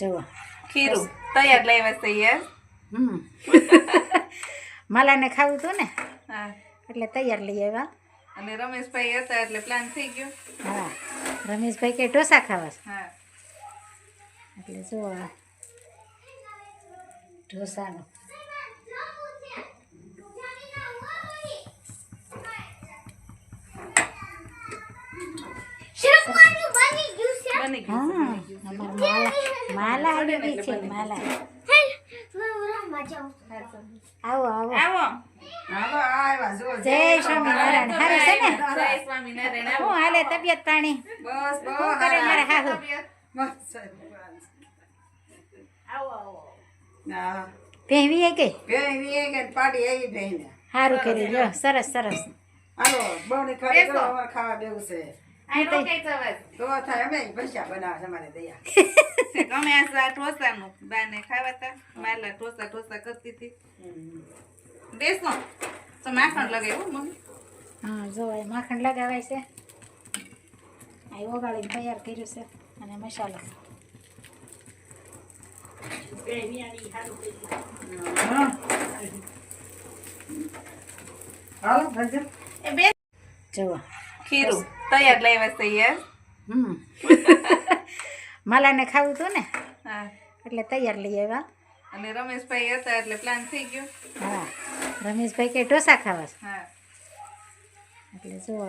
જુઓ ખીરું તૈયાર લેવા તૈયાર. માલાને ખાવું હતું ને હા, એટલે તૈયાર લઈ આવ્યા. અને રમેશભાઈ હતા એટલે પ્લાન થઈ ગયો. હા, રમેશભાઈ કે ઢોસા ખાવા છે. હા, એટલે જુઓ ઢોસાનું બની હા ગયું. અમાર માલા આવી ગઈ છે. માલા આવો આવો આવો. જય સ્વામિનારાયણ. હારું છે ને? જય સ્વામિનારાયણ. હું હાલે તબિયત પાણી? બસ શું કરે મારા હાહુ? પહેવી કે સારું કર્યું. જો સરસ સરસ. આ રોકાઈ જવાય. ગમે આ ઢોસાનું બાને ખાવાતા માલા ઢોસા કરતી હતી. બેસો તો માખણ લગાવ્યું મમ્મી. હા જો એ માખણ લગાવાય છે. આ ઓગાળીને તૈયાર કર્યું છે અને મસાલો. એ બે જુઓ ખીરું તૈયાર લેવા તૈયાર. માલાને ખાવું હતું ને હા, એટલે તૈયાર લઈ આવ્યા. અને રમેશભાઈ હતા એટલે પ્લાન થઈ ગયો. હા, રમેશભાઈ કે ઢોસા ખાવા છે. હા, એટલે જુઓ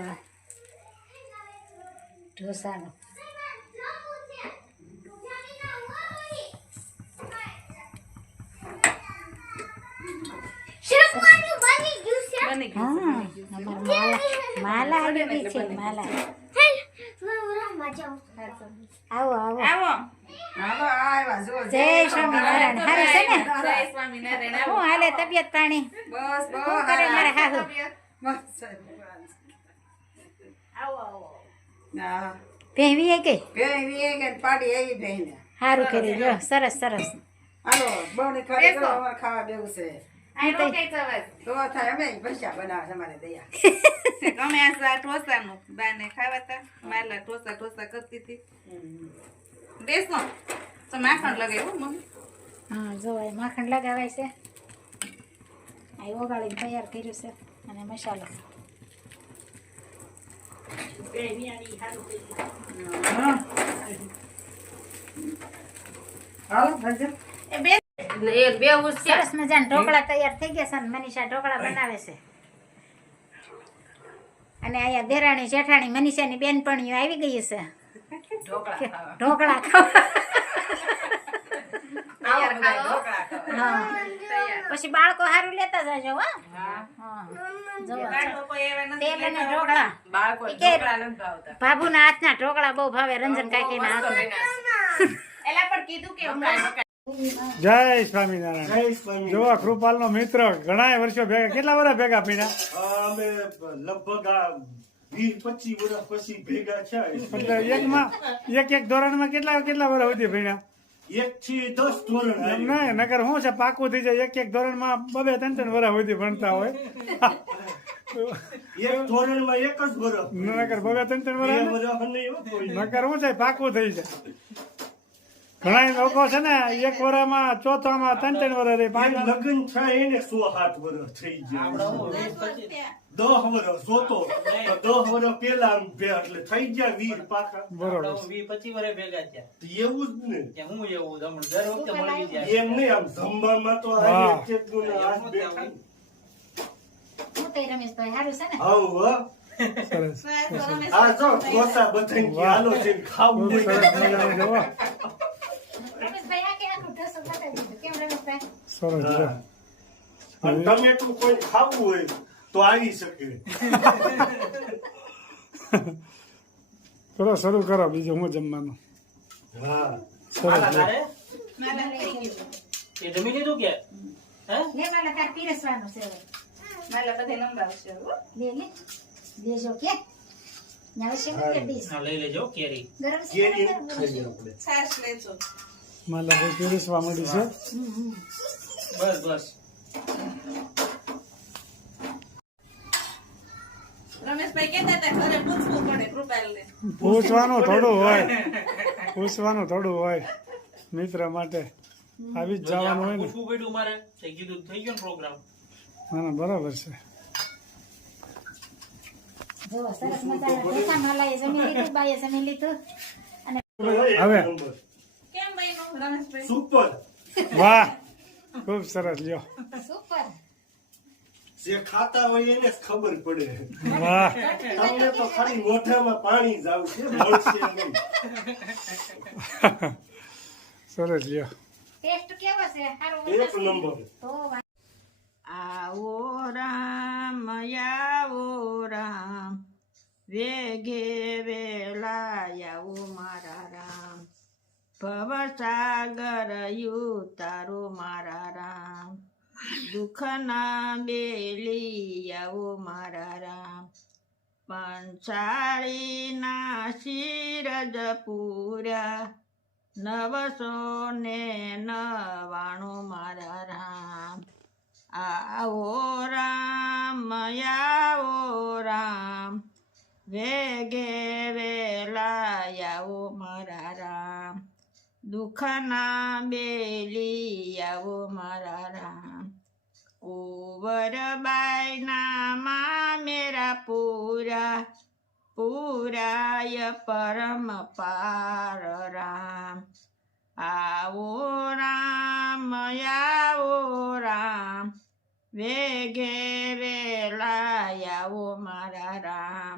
ઢોસાનું બની હા ગયું. અમાર માલા આવી ગઈ છે. માલા આવો આવો આવો. જય સ્વામિનારાયણ. હારું છે ને? જય સ્વામિનારાયણ. આવો. હું હાલે તબિયત પાણી? બસ શું કરે મારા હાહુ? પહેવી કે સારું કર્યું. જો સરસ સરસ. આ રોકાઈ જવાય. ગમે આ ઢોસાનું બાને ખાવાતા માલા ઢોસા કરતી હતી. બેસો તો માખણ લગાવ્યું મમ્મી. હા જો એ માખણ લગાવાય છે. આ ઓગાળીને તૈયાર કર્યું છે અને મસાલો. એ બે સરસ મજાના ઢોકળા તૈયાર થઈ ગયા છે અને મનીષા ઢોકળા બનાવે છે. અને અહીંયા દેરાણી જેઠાણી મનીષાની બેનપણીઓ આવી ગઈ છે ઢોકળા ખાવા. હા, પછી બાળકો સારું લેતા જજો. હા, જો તેલ અને ઢોકળા. ભાભુના હાથના ઢોકળા બહુ ભાવે. રંજન કાકીના હાથના. એલા પણ કીધું કે જય સ્વામિનારાયણ. જો કૃપાલ નો મિત્ર ઘણા વર્ષો ભેગા, કેટલા વર્ષ ભેગા પીડા? અમે લગભગ 20-25 વર્ષ પછી ભેગા છે. એટલે એક ધોરણમાં કેટલા વર્ષ સુધી ભીડા? 1 થી 10 ધોરણ એમ નહીં, નકર શું છે પાકું થઈ જાય. એક ધોરણમાં 2-3 વર્ષ સુધી ભણતા હોય. એક ધોરણમાં 1 જ વર્ષ, નકર 2-3 વર્ષ નકર શું છે પાકું થઈ જાય. ઘણા લોકો છે ને એક વર્ષમાં ચોથામાં 3 વર્ષ રહે. લગ્ન થાય એને 107 વર્ષ થઈ ગયા. 10 વર્ષ જોતો 10 વર્ષ પેલા એટલે થઈ ગયા 20 પાકા. બરોબર. 20-25 વર્ષ ભેગા થયા. એવું જ ને, હું એવું દર વખતે મળી જાય. એમ નહીં. આમ જમવામાં તો હા. આ ચેતનું ને આ જ બેઠા. હું તો રમેશભાઈ સારું છે ને? હાઉ હો. સરસ આ જો ઢોસા બધાને કે હાલો છે ને ખાવું બહુ હોય. સરસ મજાનું જુઓ. રમેશભાઈ આ કે આખું ઢોસો બતાવી દીધું. કેમ રમેશભાઈ? સરસ જો. અને ટમેટું કોઈ ખાવું હોય તો આવી શકે. કરો શરૂ કરો. બીજું હું જમવાનું. હા, સરસ જો. તારે એ જમી લીધું કે હે? લે માલા તાર પીરસવાનું છે હવે. માલા બધે નંગાવશે હો. લે લેજો કે ના છે કે ડીશ હા, લઈ લેજો કેરી. ગરમ છે કેરી કે ખાઈએ આપણે. છાશ લેજો. માલા ભાઈ પીરસવા મળી છે. બસ બસ. રમેશભાઈ કહેતા હતા ઘરે પૂછવું પડે કૃપાલને. પૂછવાનું થોડું હોય. પૂછવાનું થોડું હોય. મિત્ર માટે આવી જ જવાનું હોય ને. પૂછવું પડ્યું મારે થઈ કીધું થઈ ગયો ને પ્રોગ્રામ. ના ના બરાબર છે. જો સરસ મજાના ઢોસા મલાઈ જમી લીધું, બાઈએ જમી લીધું. હવે. કેમ બન્યું રમેશભાઈ? સુપર. વાહ ખૂબ સરસ લ્યો. સુપર. જે ખાતા હોય એને જ ખબર પડે. વાહ તમને તો ખાલી મોઢામાં પાણી જ આવશે, મળશે નહીં. સરસ લ્યો. ટેસ્ટ કેવો છે? સારો એક નંબર. તો આવો રામ આવો રામ, વેગે વેલા આવો મારા રામ, ભવસાગર યુતારો મારા રામ, દુઃખના બેલી આવો મારા રામ, પંચાળીના શિરજ પૂર્યા, 999 મારા રામ. આવો રામ આવો રામ, વેગે વેલા આવો મારા રામ, દુઃખના બેલી આવો મારા રામ, કુંવરબાઈના મામેરા પૂરા, પૂરાય પરમ પાર રામ. આવો રામ આવો રામ, વેગે વેલા આવો મારા રામ,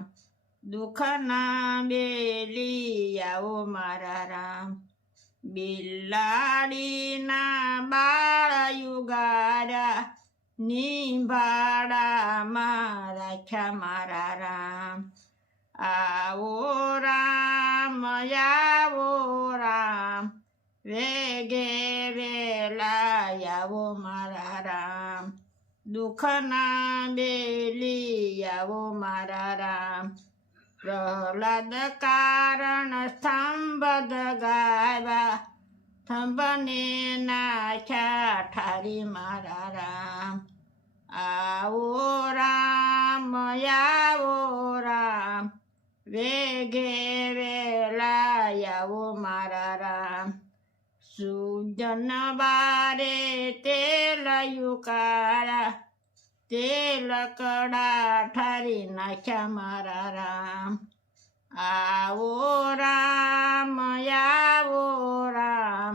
દુઃખના બેલી આવો મારા રામ, બિલાડીના બાળ યુગાડા, નિભાડામાં રાખ્યા મારા રામ. આવો રામ આવો રામ, વેગે વેલા આવો મારા રામ, દુઃખના બેલી આવો મારા રામ. પ્રહલાદ કારણ સ્તંભ દગાવ્યા, સ્તંભને નાખ્યા ઠારી મારા રામ. આવો રામ આવો રામ, વેગે વેલા આવો મારા રામ, સુજન બારે તેલ યુકાળા, તેલ કડા ઠારી નાખ્યા મારા રામ. આવો રામ આવો રામ,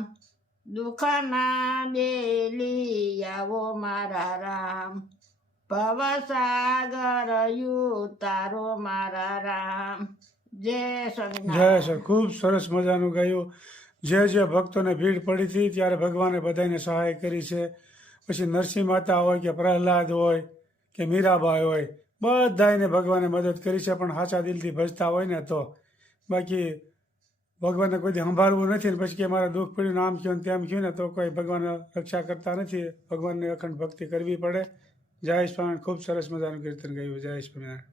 દુઃખના બેલી આવો મારા રામ, ભવસાગર યુતારો મારા રામ. જય સ્વામિનારાયણ. જય સર ખૂબ સરસ મજાનું ગાયું. જે ભક્તોને ભીડ પડી હતી ત્યારે ભગવાને બધાને સહાય કરી છે. પછી નરસિંહ માતા હોય કે પ્રહલાદ હોય કે મીરાબાઈ હોય, બધાને ભગવાને મદદ કરી છે, પણ સાચા દિલથી ભજતા હોય ને તો. બાકી ભગવાનને કોઈ દી સંભાળવું નથી ને પછી કે મારા દુઃખ પડ્યું આમ થયું ને તેમ થયું ને તો કોઈ ભગવાન રક્ષા કરતા નથી. ભગવાનને અખંડ ભક્તિ કરવી પડે. જય સ્વામિનારાયણ. ખૂબ સરસ મજાનું કીર્તન ગાયું. જય સ્વામિનારાયણ.